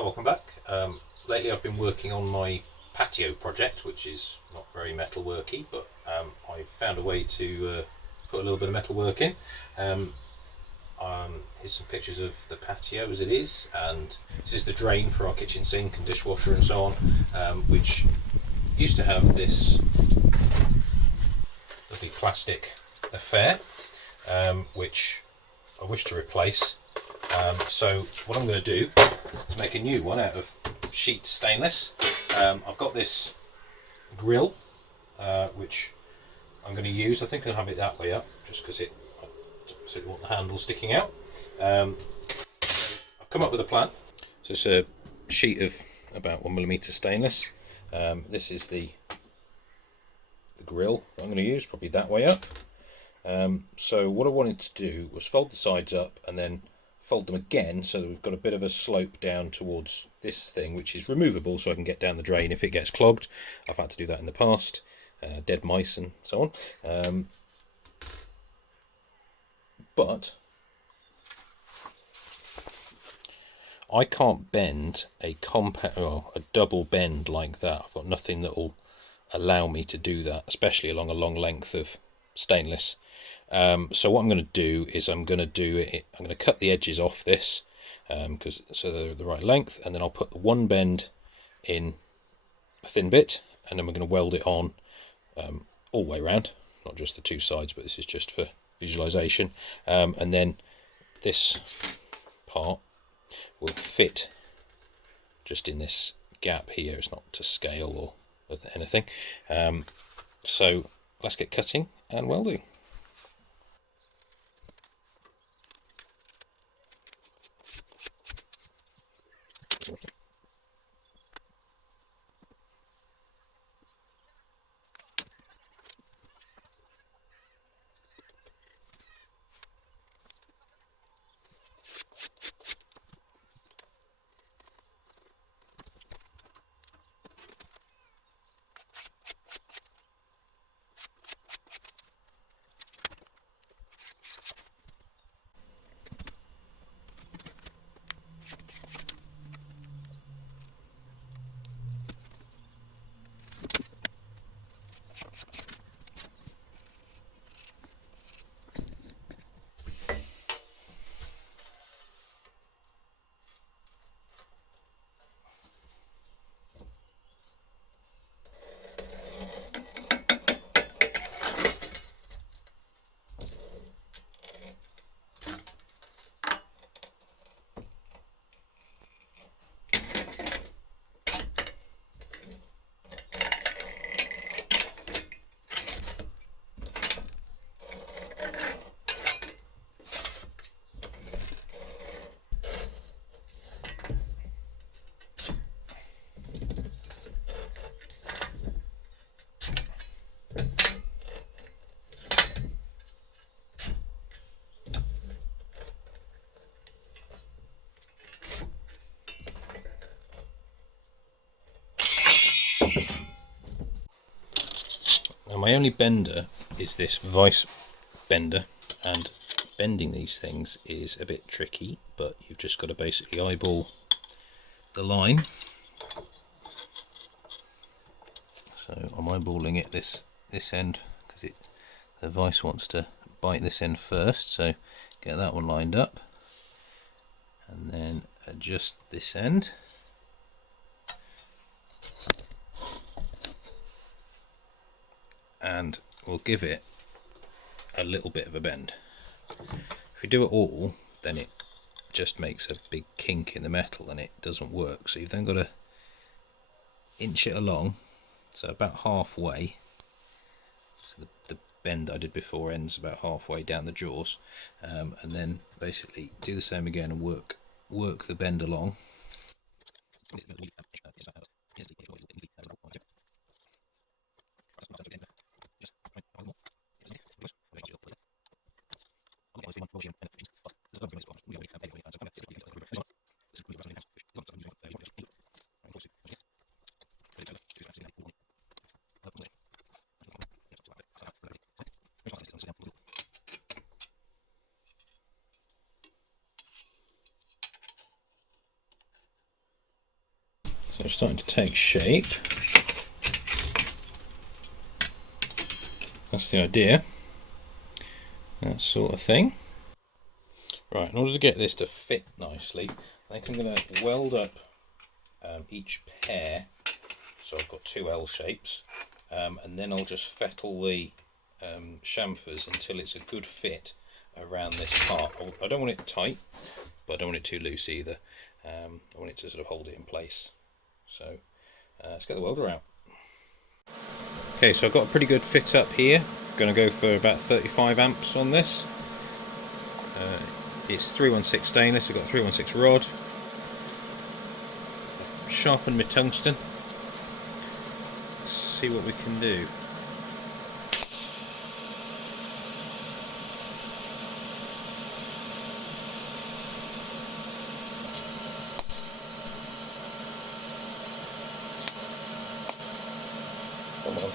Hi, welcome back. Lately I've been working on my patio project, which is not very metalworky, but I found a way to put a little bit of metalwork in. Um, Here's some pictures of the patio as it is, and this is the drain for our kitchen sink and dishwasher and so on, which used to have this lovely plastic affair, which I wish to replace. So what I'm going to do is make a new one out of sheet stainless. I've got this grill which I'm going to use. I think I'll have it that way up just because I don't want the handle sticking out. I've come up with a plan. So it's a sheet of about 1mm stainless. This is the grill I'm going to use, probably that way up. So what I wanted to do was fold the sides up and then fold them again so that we've got a bit of a slope down towards this thing, which is removable, so I can get down the drain if it gets clogged. I've had to do that in the past, dead mice and so on. But I can't bend a double bend like that. I've got nothing that will allow me to do that, especially along a long length of stainless. So what I'm going to do is I'm going to cut the edges off this so they're the right length, and then I'll put the one bend in a thin bit, and then we're going to weld it on all the way around, not just the two sides, but this is just for visualization. And then this part will fit just in this gap here. It's not to scale or anything. So let's get cutting and welding. Now my only bender is this vice bender, and bending these things is a bit tricky, but you've just got to basically eyeball the line. So I'm eyeballing it this end because the vice wants to bite this end first, so get that one lined up and then adjust this end. And we'll give it a little bit of a bend. If we do it all, then it just makes a big kink in the metal and it doesn't work. So you've then got to inch it along, so about halfway. So the bend that I did before ends about halfway down the jaws, and then basically do the same again and work the bend along. So it's starting to take shape. That's the idea. That sort of thing. Right, in order to get this to fit nicely, I think I'm going to weld up each pair. So I've got two L shapes, and then I'll just fettle the chamfers until it's a good fit around this part. I don't want it tight, but I don't want it too loose either. I want it to sort of hold it in place. So let's get the welder out. Okay, so I've got a pretty good fit up here. Going to go for about 35 amps on this. It's 316 stainless. I've got a 316 rod. Sharpened my tungsten. Let's see what we can do. Come on.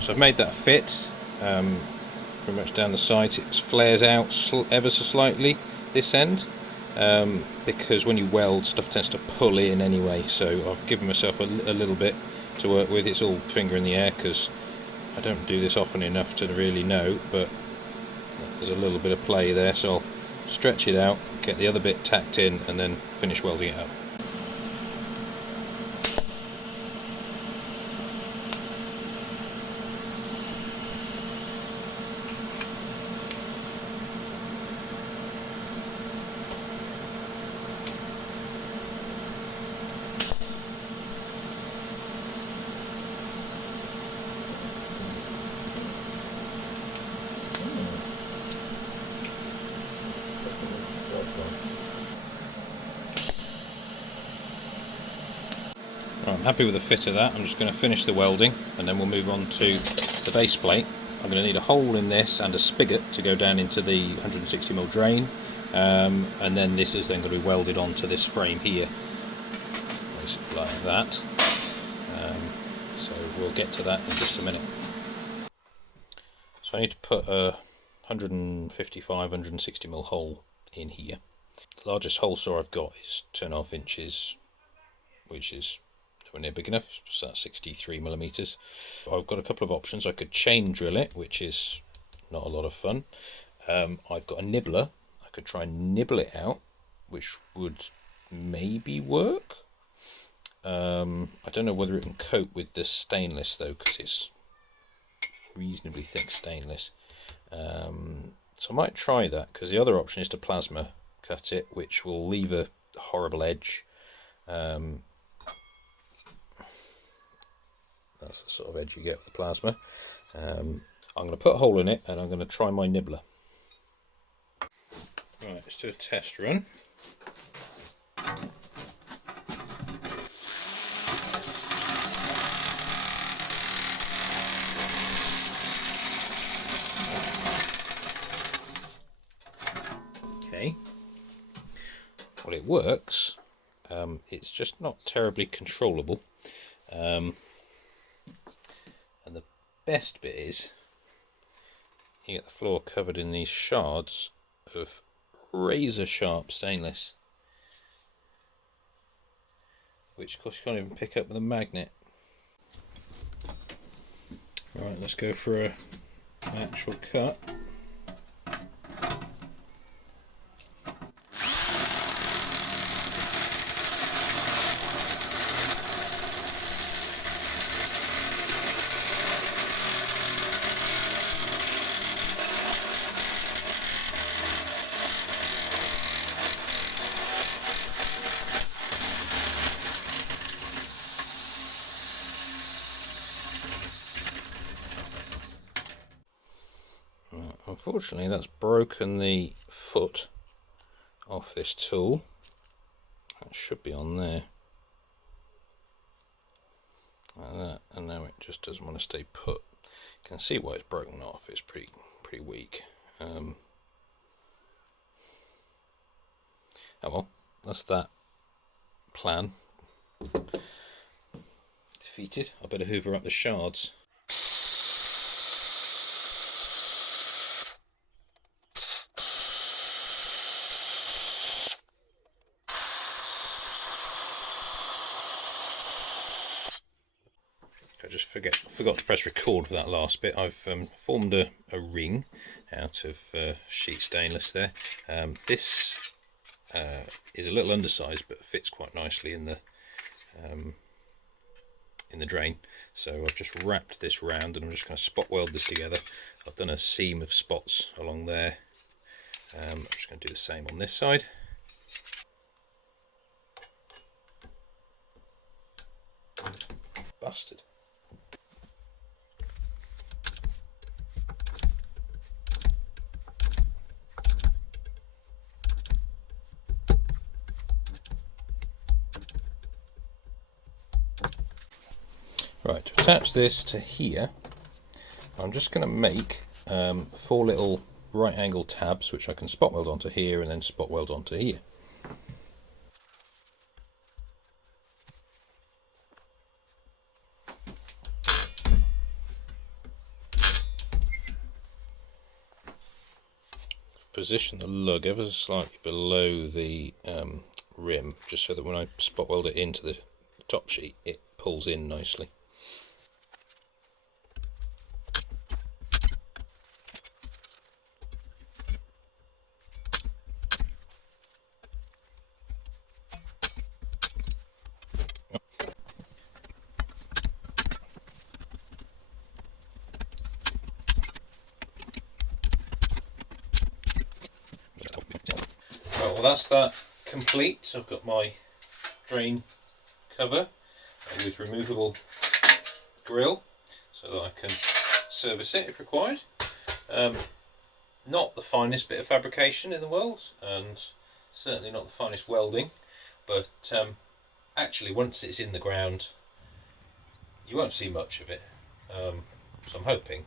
So I've made that fit pretty much down the sides. It flares out ever so slightly this end because when you weld, stuff tends to pull in anyway, so I've given myself a little bit to work with. It's all finger in the air because I don't do this often enough to really know, but there's a little bit of play there, so I'll stretch it out, get the other bit tacked in, and then finish welding it up. I'm happy with the fit of that. I'm just going to finish the welding and then we'll move on to the base plate. I'm going to need a hole in this and a spigot to go down into the 160mm drain, and then this is then going to be welded onto this frame here, basically like that. So we'll get to that in just a minute. So I need to put a 155, 160mm hole in here. The largest hole saw I've got is 2.5 inches, which is nowhere near big enough, so that's 63mm. I've got a couple of options. I could chain drill it, which is not a lot of fun. I've got a nibbler. I could try and nibble it out, which would maybe work. I don't know whether it can cope with this stainless though, because it's reasonably thick stainless. So I might try that, because the other option is to plasma cut it, which will leave a horrible edge. That's the sort of edge you get with the plasma. I'm going to put a hole in it and I'm going to try my nibbler. Right, let's do a test run. Okay. Well, it works. It's just not terribly controllable. And the best bit is you get the floor covered in these shards of razor sharp stainless, which of course you can't even pick up with a magnet. Right, let's go for an actual cut. Unfortunately, that's broken the foot off this tool. That should be on there. Like that, and now it just doesn't want to stay put. You can see why it's broken off. It's pretty weak. Oh well, that's that plan defeated. I better hoover up the shards. just forgot to press record for that last bit. I've formed a ring out of sheet stainless there. This is a little undersized, but fits quite nicely in the drain. So I've just wrapped this round, and I'm just going to spot weld this together. I've done a seam of spots along there. I'm just going to do the same on this side. Busted. Right, to attach this to here, I'm just going to make 4 little right angle tabs, which I can spot weld onto here and then spot weld onto here. Position the lug ever so slightly below the rim, just so that when I spot weld it into the top sheet, it pulls in nicely. Well, that's that complete. So I've got my drain cover with removable grill so that I can service it if required. Not the finest bit of fabrication in the world, and certainly not the finest welding, but actually once it's in the ground you won't see much of it. So I'm hoping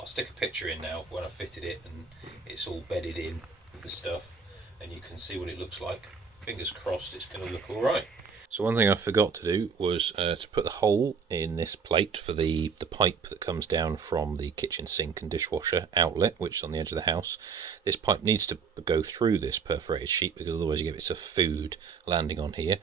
I'll stick a picture in now of when I fitted it and it's all bedded in with the stuff, and you can see what it looks like. Fingers crossed it's going to look alright. So one thing I forgot to do was to put the hole in this plate for the pipe that comes down from the kitchen sink and dishwasher outlet, which is on the edge of the house. This pipe needs to go through this perforated sheet, because otherwise you get bits of food landing on here.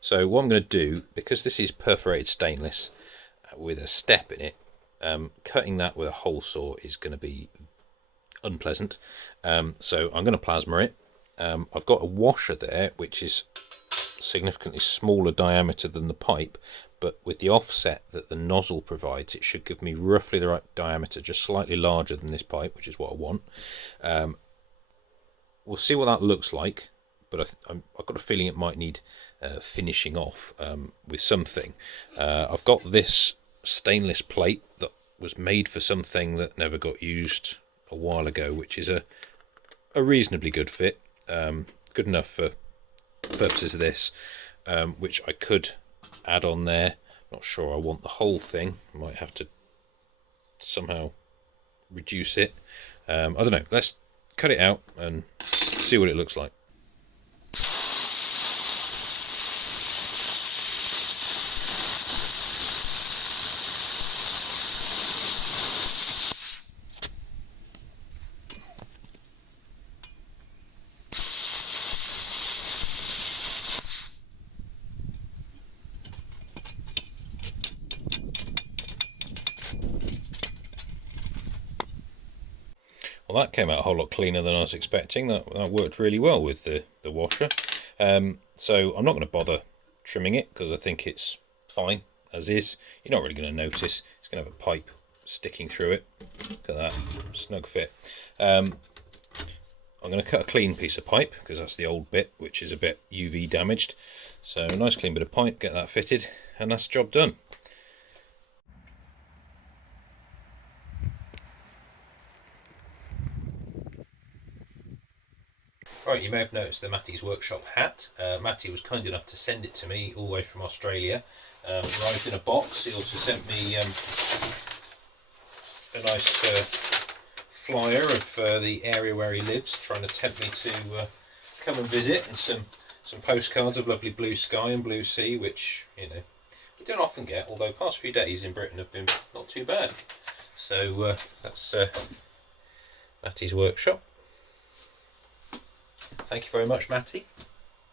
So what I'm going to do, because this is perforated stainless with a step in it, cutting that with a hole saw is going to be unpleasant. So I'm going to plasma it. I've got a washer there which is significantly smaller diameter than the pipe, but with the offset that the nozzle provides, it should give me roughly the right diameter, just slightly larger than this pipe, which is what I want. We'll see what that looks like, but I've got a feeling it might need finishing off with something. I've got this stainless plate that was made for something that never got used a while ago, which is a reasonably good fit, good enough for purposes of this, which I could add on there. Not sure I want the whole thing. I might have to somehow reduce it. I don't know. Let's cut it out and see what it looks like. Well, that came out a whole lot cleaner than I was expecting. That worked really well with the washer. So I'm not going to bother trimming it, because I think it's fine as is. You're not really going to notice. It's going to have a pipe sticking through it. Look at that, snug fit. I'm going to cut a clean piece of pipe, because that's the old bit, which is a bit UV damaged. So a nice clean bit of pipe, get that fitted, and that's the job done. Right, you may have noticed the Matty's Workshop hat. Matty was kind enough to send it to me all the way from Australia. Arrived in a box. He also sent me a nice flyer of the area where he lives, trying to tempt me to come and visit, and some postcards of lovely blue sky and blue sea, which, you know, we don't often get, although the past few days in Britain have been not too bad. So that's Matty's Workshop. Thank you very much, Matty,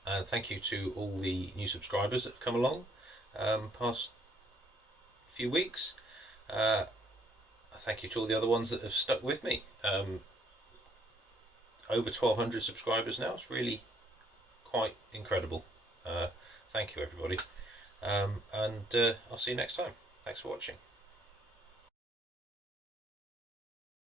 and thank you to all the new subscribers that have come along past few weeks. Thank you to all the other ones that have stuck with me. Over 1,200 subscribers now. It's really quite incredible. Thank you, everybody. And I'll see you next time. Thanks for watching.